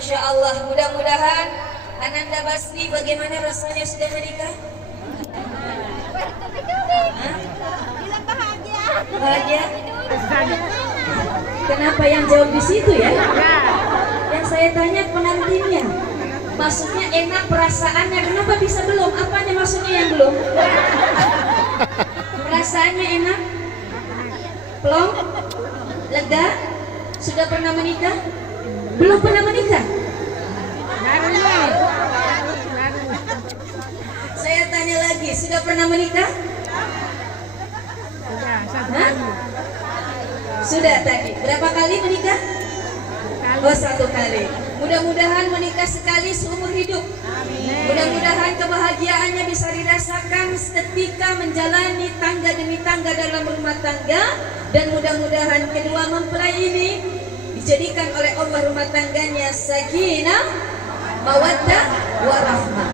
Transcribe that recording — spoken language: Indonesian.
Masya Allah, mudah-mudahan Ananda Basri bagaimana rasanya sudah menikah? Bahagia? Kenapa yang jawab di situ ya? Yang saya tanya pengantinnya. Maksudnya enak perasaannya, kenapa bisa belum? Apanya maksudnya yang belum? Perasaannya enak? Plong? Lega? Sudah pernah menikah? Belum pernah menikah? Saya tanya lagi, sudah pernah menikah? Hah? Sudah tadi. Berapa kali menikah? Oh, 1 kali. Mudah-mudahan menikah sekali seumur hidup. Mudah-mudahan kebahagiaannya bisa dirasakan ketika menjalani tangga demi tangga dalam rumah tangga. Dan mudah-mudahan kedua mempelai ini dijadikan oleh Allah rumah tangganya sakinah, mawaddah, warahmah.